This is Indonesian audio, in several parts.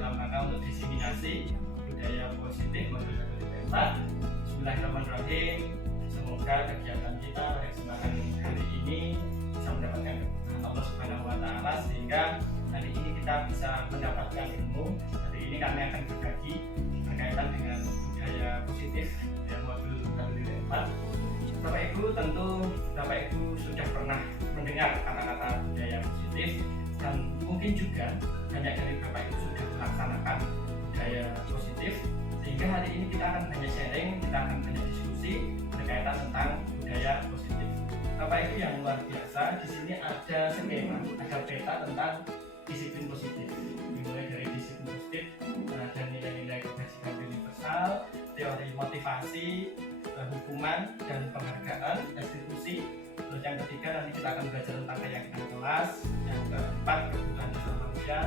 dalam rangka untuk diseminasi budaya positif modul 1 Bismillahirrahmanirrahim. Semoga kegiatan kita pada kesempatan hari ini bisa mendapatkan keberkahan Allah Subhanahu wa taala, sehingga hari ini kita bisa mendapatkan ilmu. Hari ini kami akan berbagi berkaitan dengan budaya positif dan modul 1 Bapak Ibu, tentu Bapak Ibu sudah pernah mendengar kata-kata budaya positif, dan mungkin juga banyak dari Bapak Ibu sudah melaksanakan budaya positif, sehingga hari ini kita akan banyak sharing, kita akan banyak diskusi berkaitan tentang budaya positif. Bapak Ibu yang luar biasa, di sini ada skema, ada peta tentang disiplin positif, dimulai dari disiplin positif dan nilai-nilai kebajikan universal, teori motivasi, hukuman dan penghargaan, restitusi. Terus yang ketiga nanti kita akan belajar tentang keyakinan kelas, yang keempat kebutuhan dasar manusia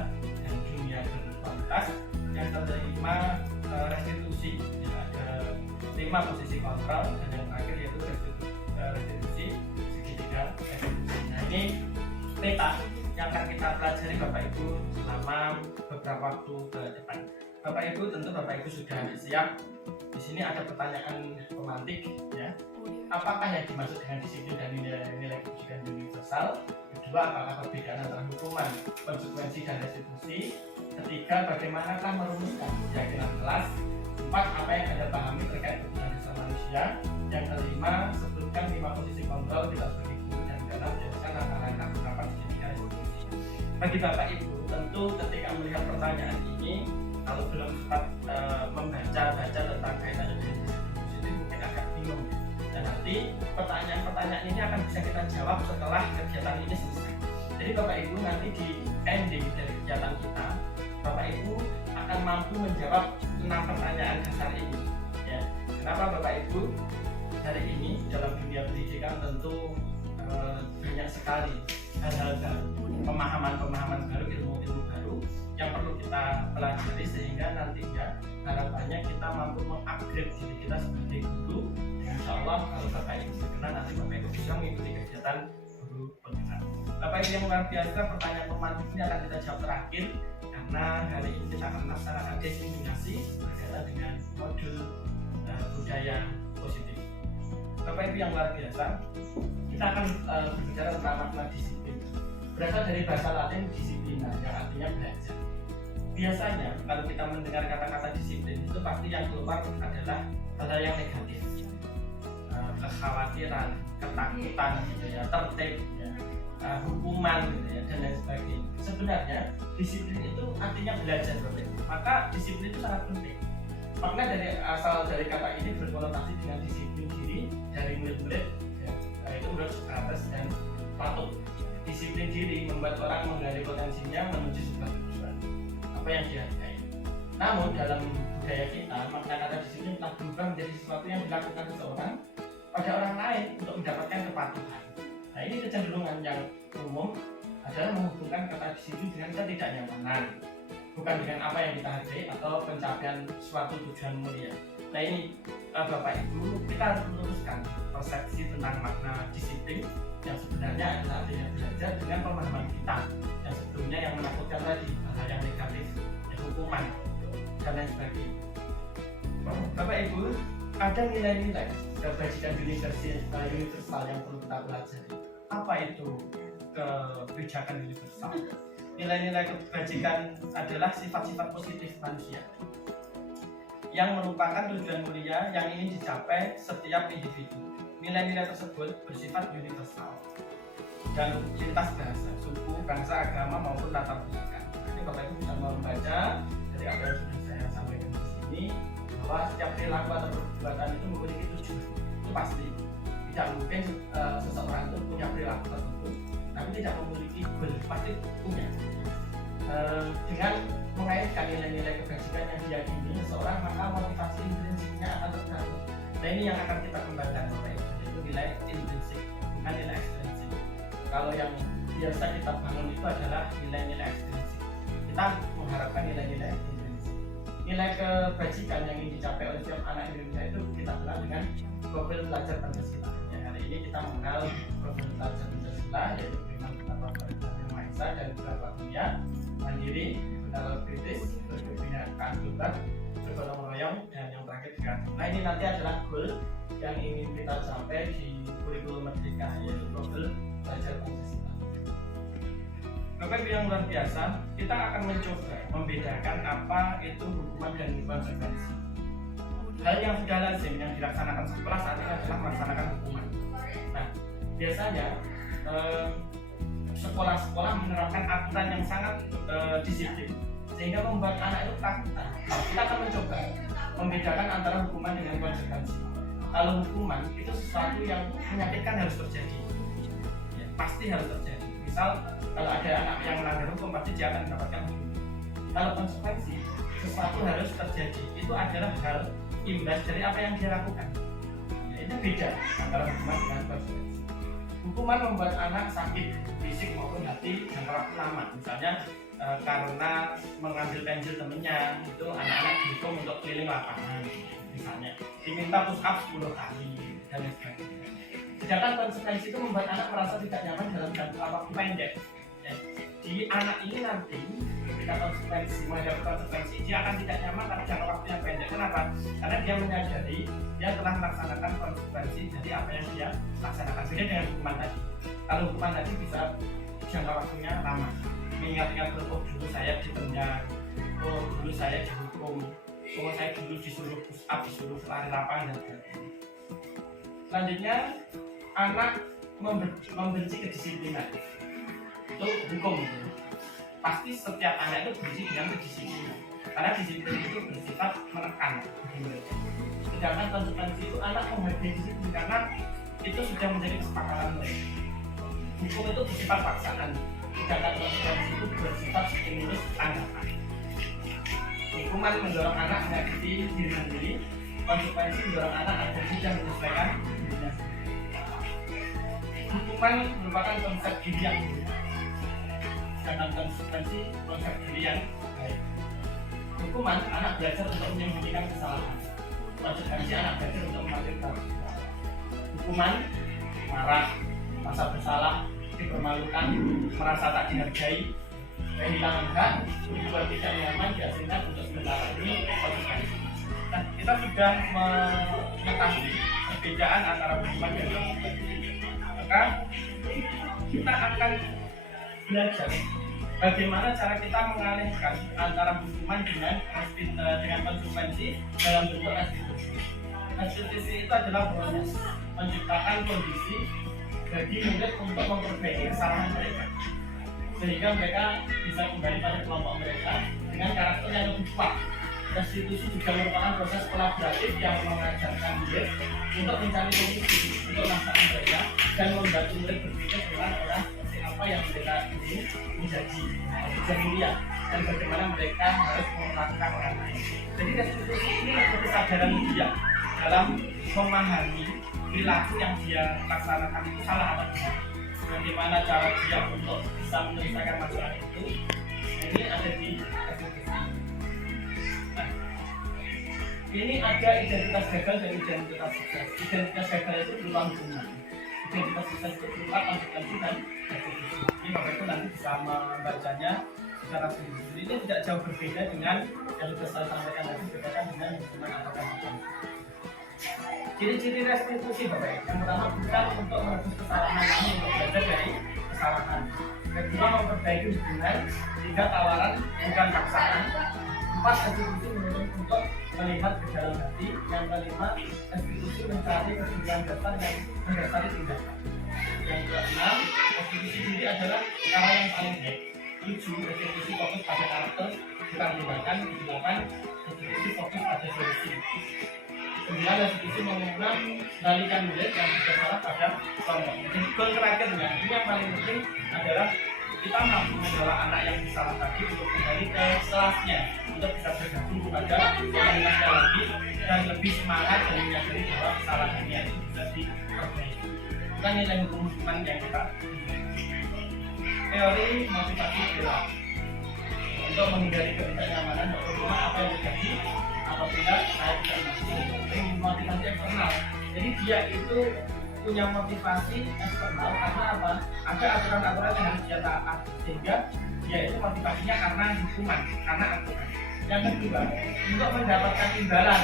dan dunia berkualitas, yang kelima restitusi, ada 5 posisi kontrol, dan yang terakhir yaitu restitusi segitiga restitusi. Nah, ini peta yang akan kita pelajari Bapak Ibu selama beberapa waktu ke depan. Bapak Ibu, tentu Bapak Ibu sudah siap. Di sini ada pertanyaan pemantik, ya. Apakah yang dimaksud dengan disiplin dan nilai kebajikan universal? Kedua, apakah perbedaan antara hukuman, konsekuensi dan restitusi? Ketiga, bagaimanakah merumuskan keyakinan kelas? 4, apa yang Anda pahami terkait kebutuhan dasar manusia? Yang kelima, sebutkan 5 posisi kontrol tidak sebagai guru, dan keenam, jelaskan langkah-langkah penerapan segitiga restitusi. Bagi Bapak Ibu, tentu ketika melihat pertanyaan ini, kalau belum sempat membaca tentang kaitan dengan disiplin positif, mungkin agak bingung. Dan nanti pertanyaan-pertanyaan ini akan bisa kita jawab setelah kegiatan ini selesai. Jadi Bapak Ibu, nanti di ending dari kegiatan kita, Bapak Ibu akan mampu menjawab 6 pertanyaan dasar ini, ya. Kenapa Bapak Ibu? Hari ini dalam dunia pendidikan tentu banyak sekali hal-hal baru, pemahaman baru, ilmu-ilmu baru yang perlu kita pelajari, sehingga nantinya harapannya kita mampu mengupgrade diri kita sebagai guru. Insya Allah kalau Bapak Ibu berkenan, nanti Bapak Ibu bisa mengikuti kegiatan guru berkenan. Bapak Ibu yang luar biasa, pertanyaan pemantik ini akan kita jawab terakhir, karena hari ini kita akan melaksanakan diseminasi berkaitan dengan modul budaya positif. Bapak Ibu yang luar biasa, kita akan berbicara tentang makna disiplin. Berasal dari bahasa Latin disiplina, yang artinya belajar. Biasanya kalau kita mendengar kata-kata disiplin, itu pasti yang keluar adalah hal yang negatif, kekhawatiran, ketakutan, gitu ya, tertib, ya, hukuman, gitu ya, dan lain sebagainya. Sebenarnya disiplin itu artinya belajar, Bapak. Maka disiplin itu sangat penting. Makna dari asal dari kata ini berkonotasi dengan disiplin diri dari murid-murid, ya, yaitu menurut Socrates dan Plato. Disiplin diri membuat orang menggali potensinya menuju sebuah tujuan, apa yang dihargai. Namun dalam budaya kita, makna kata disiplin telah berubah menjadi sesuatu yang dilakukan seseorang pada orang lain untuk mendapatkan kepatuhan. Nah, ini kecenderungan yang umum adalah menghubungkan kata disiplin dengan ketidaknyamanan, bukan dengan apa yang kita hargai atau pencapaian suatu tujuan mulia. Nah, ini Bapak Ibu, kita harus meluruskan persepsi tentang makna disiplin yang sebenarnya adalah artinya belajar dengan pemahaman kita yang sebelumnya yang menakutkan tadi, hal yang negatif, ya, hukuman dan lain sebagainya. Bapak Ibu, ada nilai-nilai kebajikan universal yang perlu kita pelajari. Apa itu kebijakan universal? Nilai-nilai kebajikan adalah sifat-sifat positif manusia yang merupakan tujuan mulia yang ingin dicapai setiap individu. Nilai-nilai tersebut bersifat universal dan lintas bahasa, suku, bangsa, agama maupun latar belakang. Ini Bapak Ibu bisa membaca dari apa yang sudah saya sampaikan di sini, bahwa setiap perilaku atau perbuatan itu memiliki tujuan. Itu pasti. Tidak mungkin seseorang itu punya perilaku tertentu tapi tidak memiliki goal, pasti punya. Dengan mengaitkan nilai-nilai kebajikan yang diyakini seseorang, maka motivasi intrinsiknya akan terbangun. Nah, ini yang akan kita kembangkan, Bapak Ibu, yaitu nilai intrinsik, bukan nilai ekstrinsik. Kalau yang biasa kita bangun itu adalah nilai-nilai ekstrinsik. Kita mengharapkan nilai-nilai intrinsik. Nilai kebajikan yang ingin dicapai oleh setiap anak Indonesia itu kita kenal dengan profil pelajar Pancasila. Ya, hari ini kita mengenal profil pelajar Pancasila, yaitu beriman kepada Tuhan Yang Maha Esa dan berbakti, mandiri, bernalar kritis, berat, bergotong royong, dan yang terakhir kreatif. Nah ini nanti adalah goal yang ingin kita capai di kurikulum Merdeka, yaitu profil belajar Pancasila. Bapak Ibu yang luar biasa, kita akan mencoba membedakan apa itu hukuman dan konsekuensi. Hal yang sudah lazim yang dilaksanakan sekolah saat ini adalah melaksanakan hukuman. Nah, biasanya sekolah-sekolah menerapkan aturan yang sangat disiplin, sehingga membuat anak itu ketakutan. Kita akan mencoba membedakan antara hukuman dengan konsekuensi. Kalau hukuman itu sesuatu yang menyakitkan harus terjadi, ya, pasti harus terjadi. Misal kalau ada anak yang melanggar hukum, pasti dia akan mendapatkan hukum. Kalau konsekuensi, sesuatu harus terjadi. Itu adalah hal imbas dari apa yang dia lakukan. Ya, itu beda antara hukuman dengan konsekuensi. Hukuman membuat anak sakit fisik maupun hati jangka waktu lama. Misalnya karena mengambil pensil temennya, itu anak-anak dihukum untuk keliling lapangan. Misalnya diminta push up 10 kali dan lain sebagainya. Sedangkan konsekuensi itu membuat anak merasa tidak nyaman dalam jangka waktu pendek. Ya, di anak ini nanti ketika menghadapi konsekuensi, dia akan tidak nyaman pada jangka waktu yang pendek. Kenapa? Karena dia menyadari dia telah melaksanakan konsekuensi dari apa yang dia laksanakan. Beda dengan hukuman tadi. Kalau hukuman tadi bisa jangka waktunya lama, mengingat-ingat oh dulu saya dipenjara, oh dulu saya dihukum, oh saya dulu disuruh push up, disuruh lari lapangan dan sebagainya. Selanjutnya, anak membenci kedisiplinan. Itu hukum itu. Pasti setiap anak itu benci dengan kedisiplinan, karena disiplin itu bersifat menekan. Sedangkan konsekuensi itu anak menghargai disiplin karena itu sudah menjadi kesepakatan mereka. Hukum itu bersifat paksaan, sedangkan konsekuensi itu bersifat stimulus tanggapan. Hukuman mendorong anak menyakiti diri sendiri, konsekuensi mendorong anak agar tidak menyesuaikan dirinya sendiri. Hukuman merupakan konsep diri yang buruk, sedangkan konsekuensi konsep diri yang baik. Hukuman anak belajar untuk menyembunyikan kesalahan, konsekuensi anak belajar untuk memaafkan. Hukuman marah, merasa bersalah, dipermalukan, merasa tak dihargai, kehilangan hak, dibuat tidak nyaman, diasingkan untuk sementara ini konsekuensi. Nah, kita sudah mengetahui perbedaan antara hukuman dan konsekuensi. Maka kita akan belajar bagaimana cara kita mengalihkan antara hukuman dengan konsekuensi dalam bentuk restitusi. Restitusi itu adalah proses menciptakan kondisi bagi murid untuk memperbaiki kesalahan mereka, sehingga mereka bisa kembali pada kelompok mereka dengan karakter yang lebih kuat. Restitusi juga merupakan proses kolaboratif yang mengajarkan murid untuk mencari solusi untuk masalah mereka dan membantu murid berpikir ulang orang seperti apa yang mereka ingin menjadi mulia dan bagaimana mereka harus melakukan orang lain. Jadi restitusi ini lebih kesadaran dia dalam memahami perilaku yang dia laksanakan itu salah atau tidak. Bagaimana cara dia untuk bisa menyelesaikan masalah itu, ini ada di restitusi. Nah, ini ada identitas gagal dan identitas sukses. Identitas gagal itu berupa hukuman, identitas sukses itu berupa konsekuensi dan restitusi. Ini Bapak itu nanti bisa membacanya secara sendiri. Ini tidak jauh berbeda dengan yang sudah saya sampaikan tadi, berkaitan dengan hukuman atau konsekuensi. Ciri-ciri restitusi Bapak, yang pertama bukan untuk menebus kesalahan, namun untuk belajar dari kesalahan. Kedua, memperbaiki hubungan. Tiga, tawaran bukan paksaan. Empat, restitusi menuntut untuk melihat ke dalam hati. Yang kelima, restitusi mencari kesimpulan dasar yang mendasari tindakan. Yang keenam, restitusi diri adalah cara yang paling baik. 7, restitusi fokus pada karakter bukan tindakan. 8, restitusi fokus pada solusi. 9, restitusi mengendalikan murid yang bersalah pada kelompok. Jadi goal terakhirnya, ini yang paling penting adalah kita mampu mengelola anak yang bersalah tadi untuk kembali ke kelasnya, untuk bisa bergabung kepada komunitasnya lagi dan lebih semangat dan menyadari bahwa kesalahannya itu bisa diperbaiki. Bukan nilai hukuman yang kita teori motivasi perilaku untuk menghindari ketidaknyamanan dan rumah apa yang terjadi apabila saya tidak masuk. Motivasi eksternal, jadi dia itu punya motivasi eksternal karena apa? Ada aturan-aturan yang harus dia taat, sehingga dia itu motivasinya karena hukuman, karena aturan. Yang kedua, untuk mendapatkan imbalan,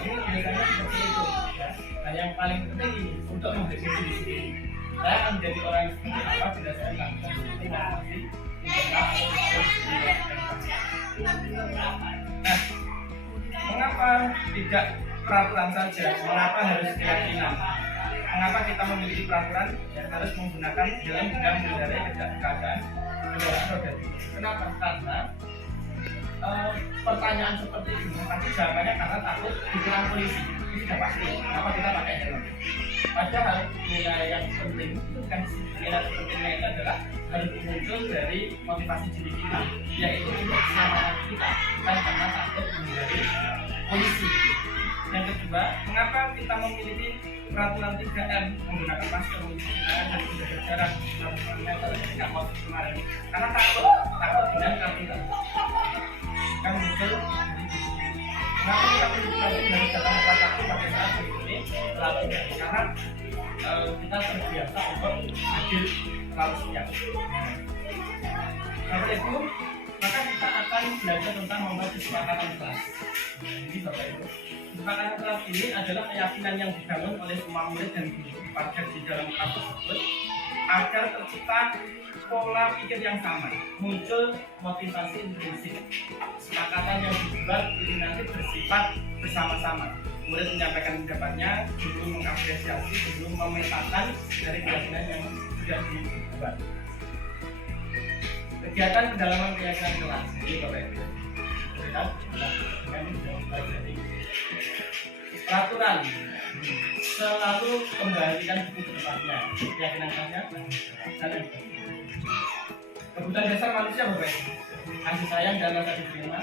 ini biasanya seperti itu ya. Dan yang paling penting ini untuk menjadi diri sendiri. Saya akan menjadi orang yang seperti apa bila saya melakukan motivasi internal. Nah, mengapa tidak peraturan saja? Mengapa harus keyakinan? Mengapa kita memiliki peraturan yang harus menggunakan dalam bidang mengendarai keadaan kendaraan roda 2? Kenapa? Karena pertanyaan seperti ini pasti jawabannya karena takut ditilang polisi. Ini sudah pasti. Kenapa kita pakai helm? Padahal nilai yang penting itu kan nilai pentingnya itu adalah harus muncul dari motivasi diri kita, yaitu untuk keselamatan kita, bukan karena takut menghindari polisi. Yang kedua, mengapa kita memiliki peraturan 3M menggunakan masker, mencuci tangan dan menjaga jarak 1 meter ketika mau kemarin? Karena takut dengan kartu kan muncul dari sini. Kenapa kita harus datang tepat waktu pada saat ini? Karena kita terbiasa untuk hadir terlalu siang. Karena itu, maka kita akan belajar tentang membuat kesepakatan kelas. Ini Bapak Ibu, kesepakatan kelas ini adalah keyakinan yang dibangun oleh semua murid dan guru pada di dalam kelas tersebut agar tercipta pola pikir yang sama, muncul motivasi intrinsik. Kesepakatan yang dibuat ini nanti bersifat bersama-sama. Murid menyampaikan pendapatnya, guru mengapresiasi, guru memetakan dari keyakinan yang sudah dibuat. Kegiatan pendalaman keyakinan kelas, ini Bapak Ibu. Lihat, kami sudah mempelajari peraturan. Selalu kembalikan buku ke depannya, keyakinan kelasnya, dan lain sebagainya. Kebutuhan dasar manusia Bapak Ibu, kasih sayang dan rasa diterima,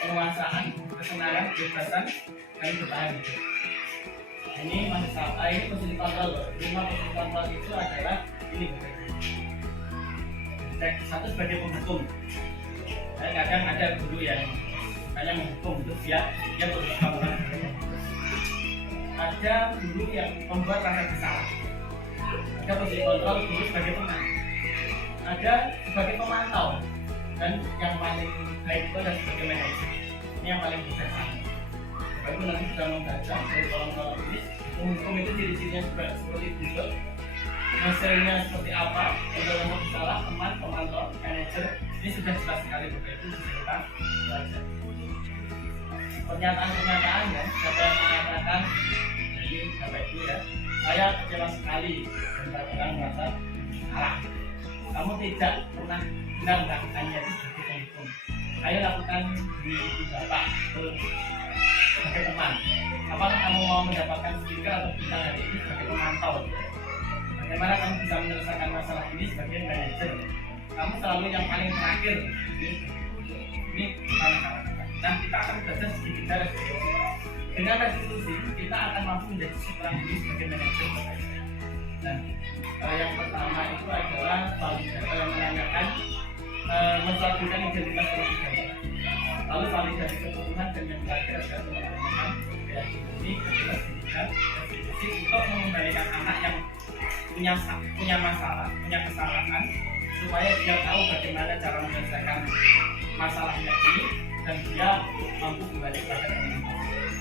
penguasaan, kesenangan, kebebasan, dan bertahan hidup. Ini masalah, ini posisi kontrol loh. 5 posisi kontrol itu adalah ini Bapak Ibu. Satu sebagai penghukum. Kadang ada guru yang hanya menghukum itu dia terus melakukan. Ada guru yang membuat rasa bersalah. Ada posisi kontrol guru sebagai teman. Ada sebagai pemantau, dan yang paling baik itu adalah sebagai manajer. Ini yang paling bijaksana. Bapak Ibu nanti sudah membaca dari kolom-kolom ini, penghukum itu ciri-cirinya seperti berikut. Hasilnya seperti apa? Untuk bersalah, teman, pemantau, manajer. Ini sudah jelas sekali Bapak Ibu kita belajar. Pernyataan-pernyataan ya, siapa yang mengatakan ini Bapak Ibu ya, saya kecewa sekali dan kadang merasa salah. Kamu tidak pernah benar melakukannya itu sebagai penghukum. Ayo lakukan di Bapak sebagai teman. Apakah kamu mau mendapatkan stiker atau bintang hari ini sebagai pemantau? Bagaimana kamu bisa menyelesaikan masalah ini sebagai manajer? Kamu selalu yang paling terakhir. Ini salah. Nah, kita akan belajar sedikit dari restitusi. Dengan restitusi, kita akan mampu menjadi seorang diri sebagai manajer. Dan yang pertama itu adalah menanyakan menstabilkan identitas terlebih dahulu. Lalu validasi kebutuhan dan yang terakhir adalah menanyakan ini adalah pendidikan restitusi untuk mengembalikan anak yang punya masalah, punya kesalahan, supaya dia tahu bagaimana cara menyelesaikan masalahnya ini dan dia mampu kembali kepada komunitas.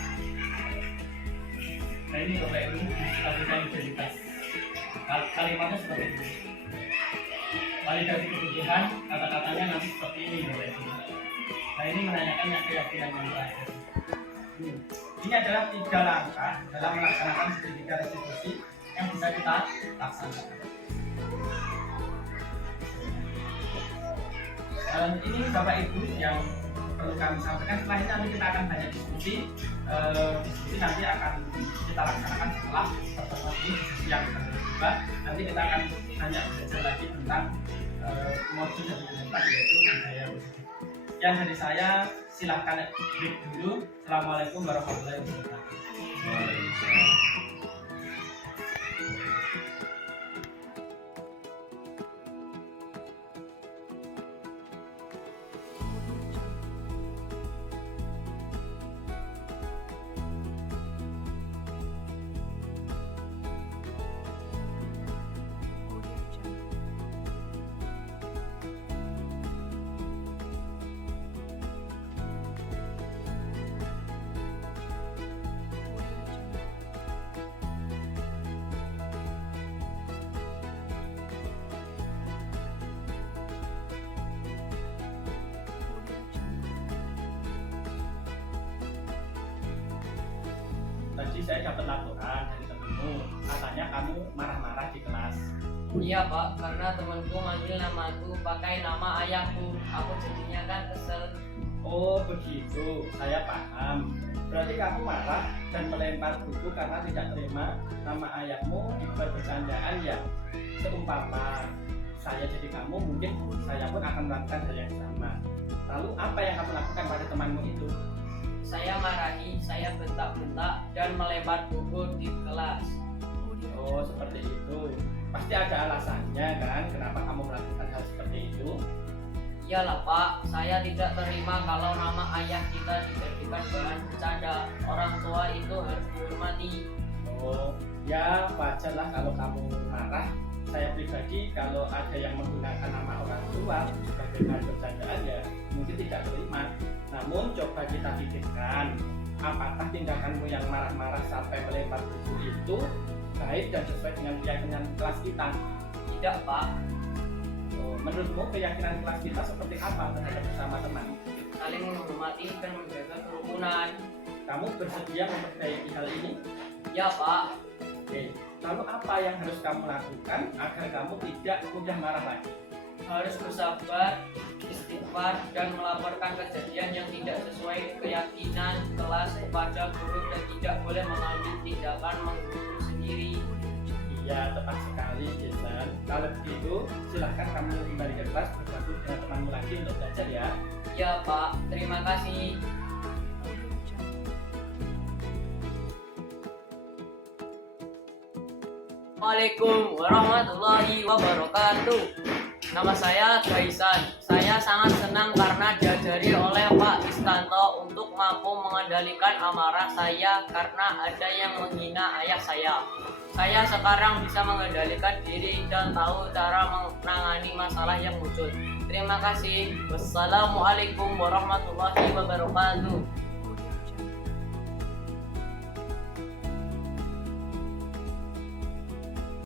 Nah ini Bapak Ibu, menstabilkan identitas. Kalimatnya seperti ini. Validasi kebutuhan, kata-katanya nanti seperti ini Bapak Ibu. Nah ini menanyakan yang keyakinan yang terakhir. Ini adalah 3 langkah dalam melaksanakan sertifikat restitusi yang bisa kita laksanakan. Ini Bapak Ibu yang perlu kami sampaikan. Setelah ini nanti kita akan banyak diskusi. Diskusi nanti akan kita laksanakan setelah pertemuan ini yang kedua. Nanti kita akan banyak belajar lagi tentang modul dari Unpad yaitu budaya positif. Sekian dari saya, silahkan break dulu. Assalamualaikum warahmatullahi wabarakatuh. Tadi saya dapat laporan dari temanmu, katanya kamu marah-marah di kelas. Iya Pak, karena temanku manggil namaku pakai nama ayahku. Aku jadinya kan kesel. Oh begitu, saya paham. Berarti kamu marah dan melempar buku karena tidak terima nama ayahmu di bercandaan ya. Seumpama saya jadi kamu, mungkin saya pun akan melakukan hal yang sama. Lalu apa yang kamu lakukan pada temanmu itu? Saya marahi, saya bentak-bentak dan melempar buku di kelas. Oh seperti itu. Pasti ada alasannya kan, kenapa kamu melakukan hal seperti itu? Iyalah Pak, saya tidak terima kalau nama ayah kita dijadikan bahan bercanda. Orang tua itu harus dihormati. Oh ya wajar lah kalau kamu marah. Saya pribadi kalau ada yang menggunakan nama orang tua sebagai bahan bercandaan ya mungkin tidak terima. Namun coba kita pikirkan, apakah tindakanmu yang marah-marah sampai melempar buku itu baik dan sesuai dengan keyakinan kelas kita? Tidak Pak, Oh, menurutmu keyakinan kelas kita seperti apa terhadap bersama teman? saling menghormati dan menjaga kerukunan. Kamu bersedia memperbaiki hal ini? Ya Pak, Oke, lalu apa yang harus kamu lakukan agar kamu tidak mudah marah lagi? harus bersabar, istighfar, dan melaporkan kejadian yang tidak sesuai keyakinan kelas kepada guru dan tidak boleh mengambil tindakan mengguru sendiri. Iya, tepat sekali, Jason. Kalau begitu, silahkan kamu kembali ke kelas bergabung dengan temanmu lagi untuk belajar ya. Ya Pak, terima kasih. Assalamualaikum warahmatullahi wabarakatuh. Nama saya Gaisan. Saya sangat senang karena diajari oleh Pak Istanto untuk mampu mengendalikan amarah saya karena ada yang menghina ayah saya. Saya sekarang bisa mengendalikan diri dan tahu cara menangani masalah yang muncul. Terima kasih. Wassalamualaikum warahmatullahi wabarakatuh.